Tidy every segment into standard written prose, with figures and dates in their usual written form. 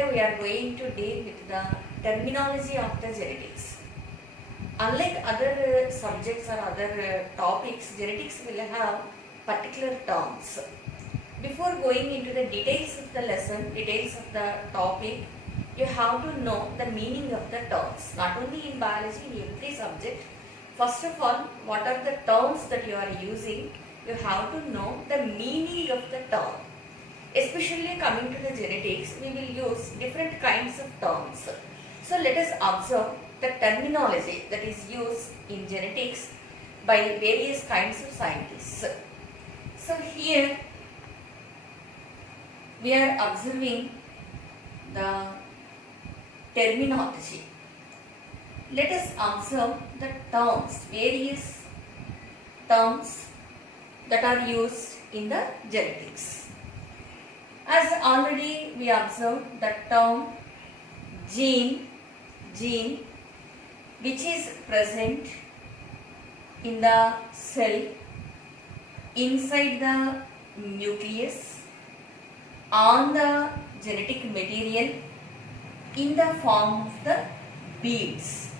Today we are going to deal with the terminology of the genetics. Unlike other subjects or other topics, genetics will have particular terms. Before going into the details of the lesson, details of the topic, you have to know the meaning of the terms. Not only in biology, in every subject. First of all, what are the terms that you are using? You have to know the meaning of the term. Especially coming to the genetics, we will use different kinds of terms. So let us observe the terminology that is used in genetics by various kinds of scientists. So here we are observing the terminology. Let us observe the terms, various terms that are used in the genetics. As already we observed the term gene which is present in the cell inside the nucleus on the genetic material in the form of the beads.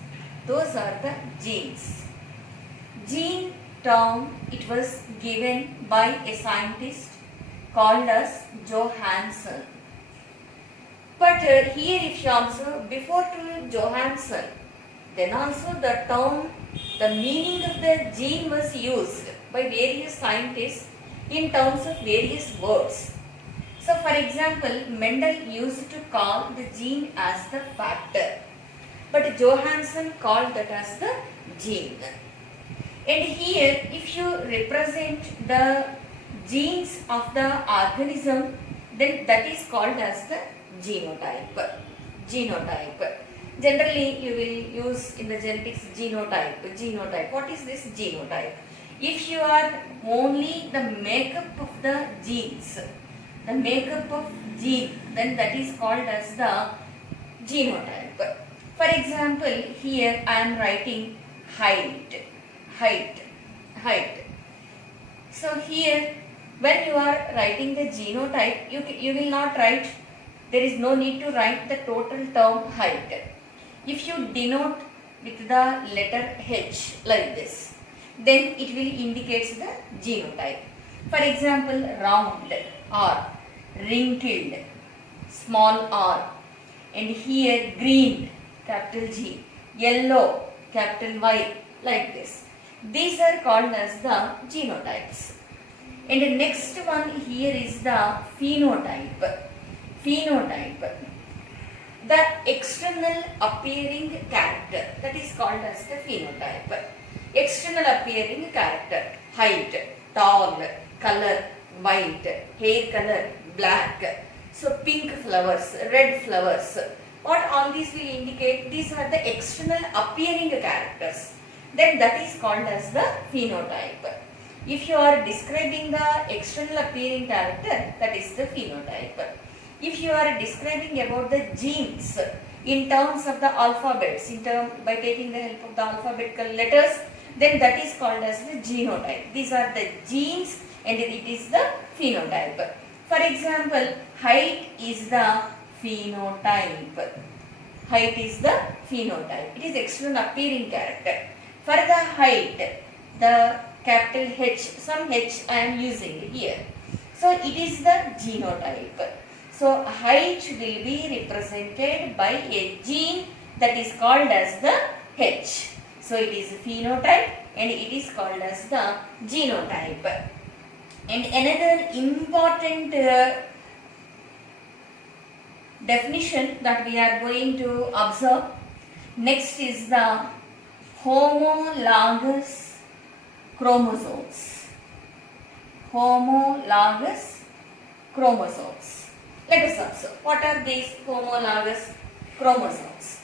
Those are the genes. Gene term, it was given by a scientist called as Johansen. But here if you observe, before to Johansen, then also the term, the meaning of the gene was used by various scientists in terms of various words. So for example, Mendel used to call the gene as the factor, but Johansen called that as the gene. And here if you represent the genes of the organism, then that is called as the genotype. Generally you will use in the genetics genotype. What is this genotype? If you are only the makeup of the genes, the makeup of gene, then that is called as the genotype. For example, here I am writing height. So here when you are writing the genotype, you will not write, there is no need to write the total term height. If you denote with the letter H like this, then it will indicate the genotype. For example, round R, wrinkled small r, and here green capital G, yellow capital Y, like this. These are called as the genotypes. And the next one here is the phenotype. The external appearing character, that is called as the phenotype. External appearing character, height, tall, color, white, hair color, black. So pink flowers, red flowers. What all these will indicate? These are the external appearing characters. Then that is called as the phenotype. If you are describing the external appearing character, that is the phenotype. If you are describing about the genes in terms of the alphabets, by taking the help of the alphabetical letters, then that is called as the genotype. These are the genes and it is the phenotype. For example, height is the phenotype. Height is the phenotype. It is external appearing character. For the height, the capital H, some H I am using here. So it is the genotype. So height will be represented by a gene that is called as the H. So it is phenotype and it is called as the genotype. And another important definition that we are going to observe next is the homologous chromosomes. Homologous chromosomes. Let us observe. What are these homologous chromosomes?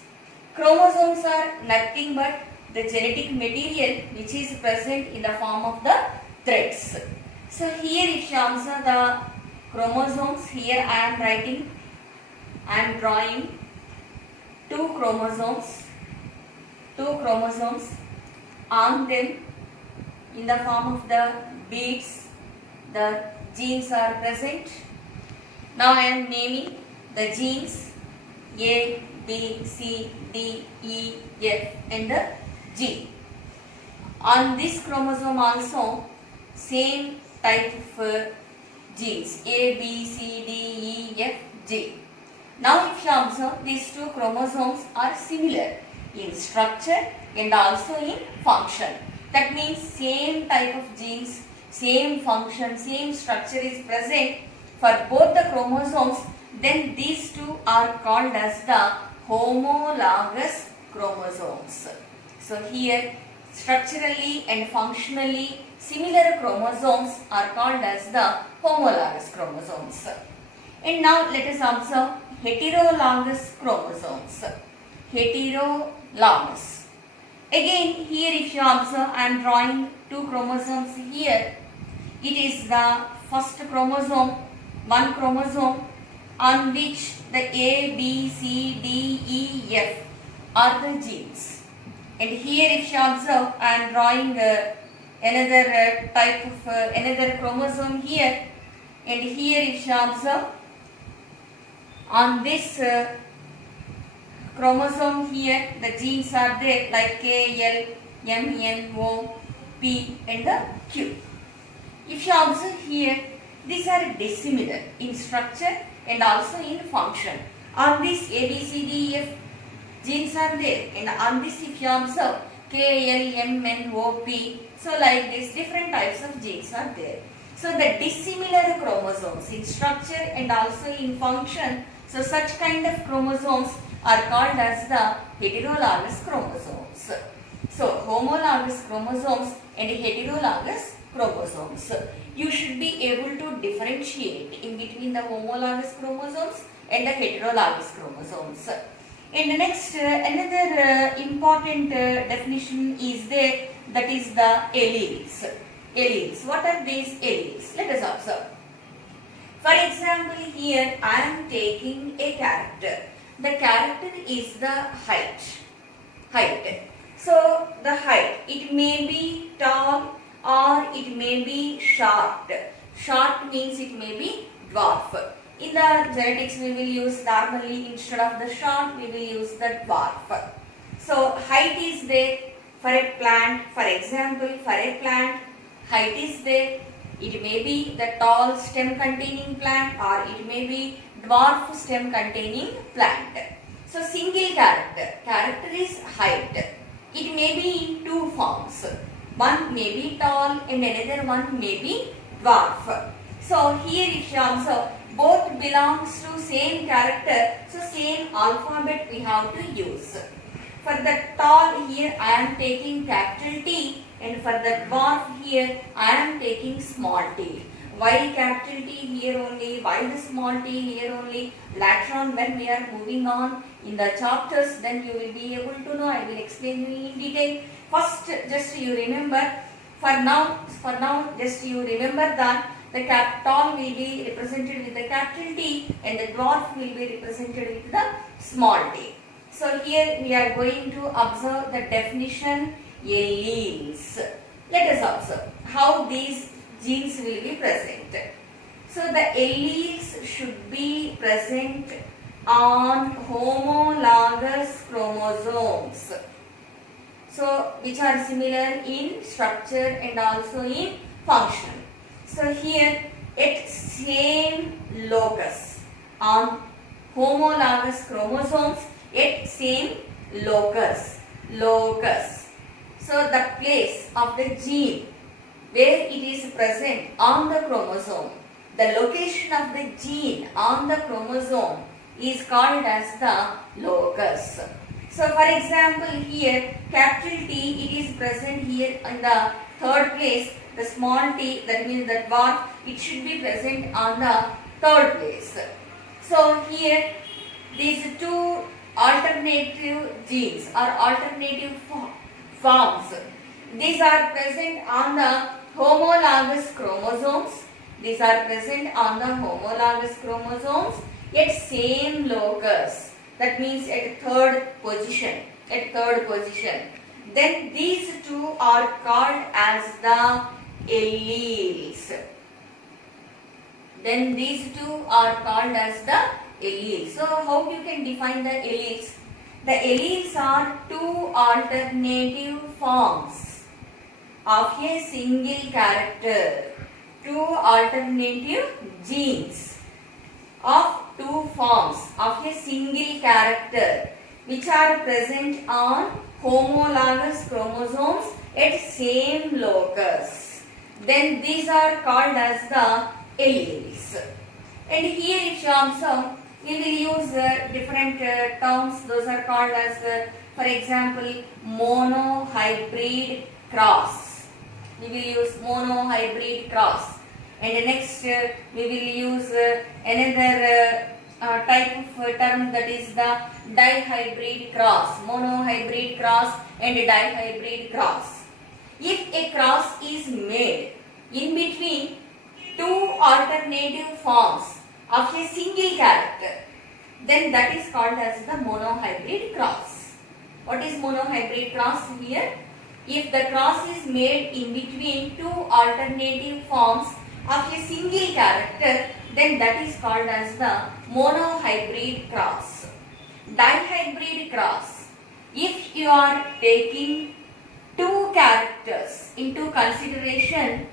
Chromosomes are nothing but the genetic material which is present in the form of the threads. So here if you observe the chromosomes, here I am drawing two chromosomes on them in the form of the beads. The genes are present. Now I am naming the genes A, B, C, D, E, F and G. On this chromosome also same type of genes A, B, C, D, E, F, G. Now if you observe, these two chromosomes are similar in structure and also in function. That means same type of genes, same function, same structure is present for both the chromosomes. Then these two are called as the homologous chromosomes. So here structurally and functionally similar chromosomes are called as the homologous chromosomes. And now let us observe heterologous chromosomes. Heterologous. Again here if you observe, I am drawing two chromosomes here. It is the first chromosome, one chromosome on which the A, B, C, D, E, F are the genes. And here if you observe, I am drawing another type of another chromosome here. And here if you observe, on this chromosome here the genes are there like K, L, M, N, O, P and the Q. If you observe here, these are dissimilar in structure and also in function. On this A, B, C, D, E, F genes are there, and on this if you observe K, L, M, N, O, P, so like this different types of genes are there. So the dissimilar chromosomes in structure and also in function, so such kind of chromosomes are called as the heterologous chromosomes. So homologous chromosomes and heterologous chromosomes. You should be able to differentiate in between the homologous chromosomes and the heterologous chromosomes. And the next another important definition is there, that is the alleles. Alleles. What are these alleles? Let us observe. For example, here I am taking a character. The character is the height. So the height, it may be tall or it may be short. Short means it may be dwarf. In the genetics we will use normally instead of the short we will use the dwarf. So height is there for a plant. For example, for a plant height is there. It may be the tall stem containing plant or it may be dwarf stem containing plant. So single character is height. It may be in two forms. One may be tall and another one may be dwarf. So here if you observe, both belongs to same character, so same alphabet we have to use. For the tall here I am taking capital T, and for the dwarf here I am taking small t. Why capital T here only? Why the small t here only? Later on when we are moving on in the chapters, then you will be able to know. I will explain you in detail. First just you remember, for now just you remember that the tall will be represented with the capital T and the dwarf will be represented with the small t. So here we are going to observe the definition alleles. Let us observe how these genes will be present. So the alleles should be present on homologous chromosomes. So which are similar in structure and also in function. So here at same locus on homologous chromosomes, at same locus. So the place of the gene where it is present on the chromosome, the location of the gene on the chromosome is called as the locus. So for example here capital T, it is present here in the third place. The small t, that means the dwarf, it should be present on the third place. So here these two alternative genes or alternative forms, these are present on the homologous chromosomes. These are present on the homologous chromosomes at same locus. That means at third position. Then these two are called as the alleles. alleles. So how you can define the alleles? The alleles are two alternative forms of a single character, two alternative genes of two forms of a single character which are present on homologous chromosomes at same locus. Then these are called as the alleles. And here if you observe, we will use different terms. Those are called as, for example, monohybrid cross. We will use monohybrid cross. And next we will use another type of term, that is the dihybrid cross. Monohybrid cross and dihybrid cross. If a cross is made in between two alternative forms of a single character, then that is called as the monohybrid cross. What is monohybrid cross here? If the cross is made in between two alternative forms of a single character, then that is called as the monohybrid cross. Dihybrid cross. If you are taking two characters into consideration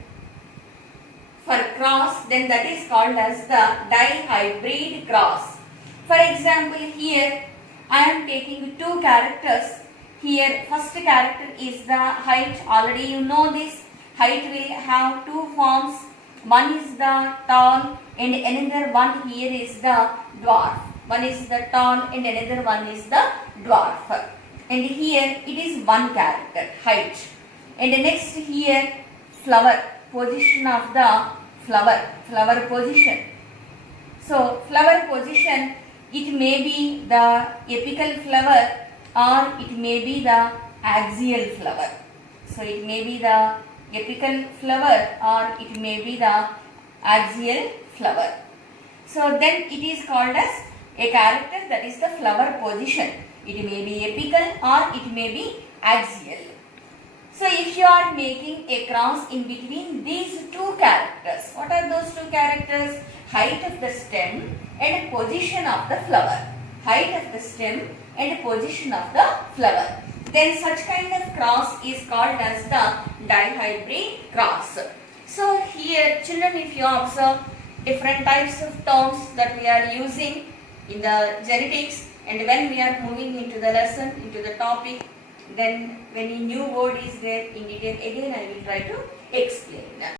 for cross, then that is called as the dihybrid cross. For example, here I am taking two characters. Here first character is the height. Already you know this. Height will have two forms. One is the tall and another one here is the dwarf. One is the tall and another one is the dwarf. And here it is one character, height. And next here flower, position of the flower position. So flower position, it may be the apical flower or it may be the axial flower. So it may be the apical flower or it may be the axial flower. So then it is called as a character, that is the flower position. It may be apical or it may be axial. So if you are making a cross in between these two characters, what are those two characters? Height of the stem and position of the flower. Height of the stem and position of the flower. Then such kind of cross is called as the dihybrid cross. So here children, if you observe different types of terms that we are using in the genetics, and when we are moving into the lesson, into the topic, then when a new word is there in detail, again I will try to explain that.